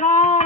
ます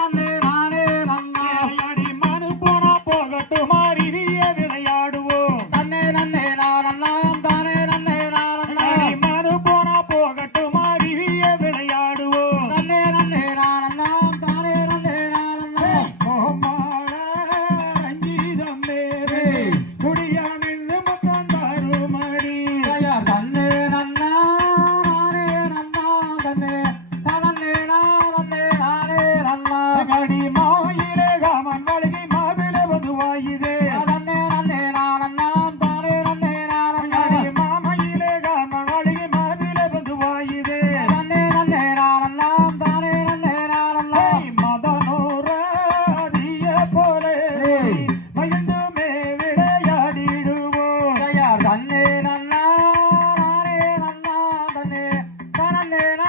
na na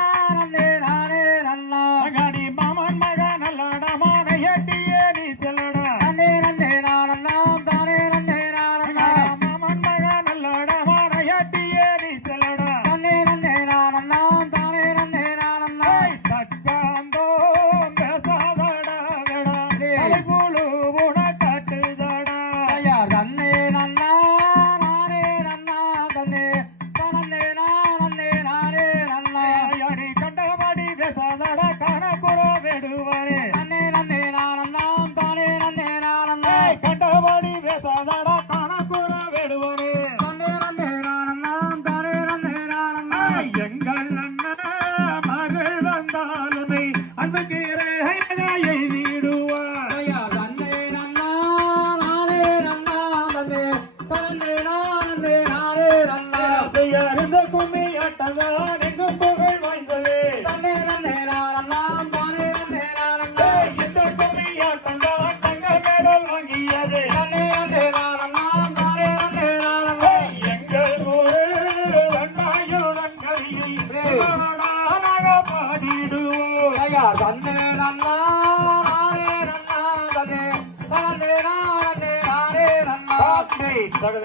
நானே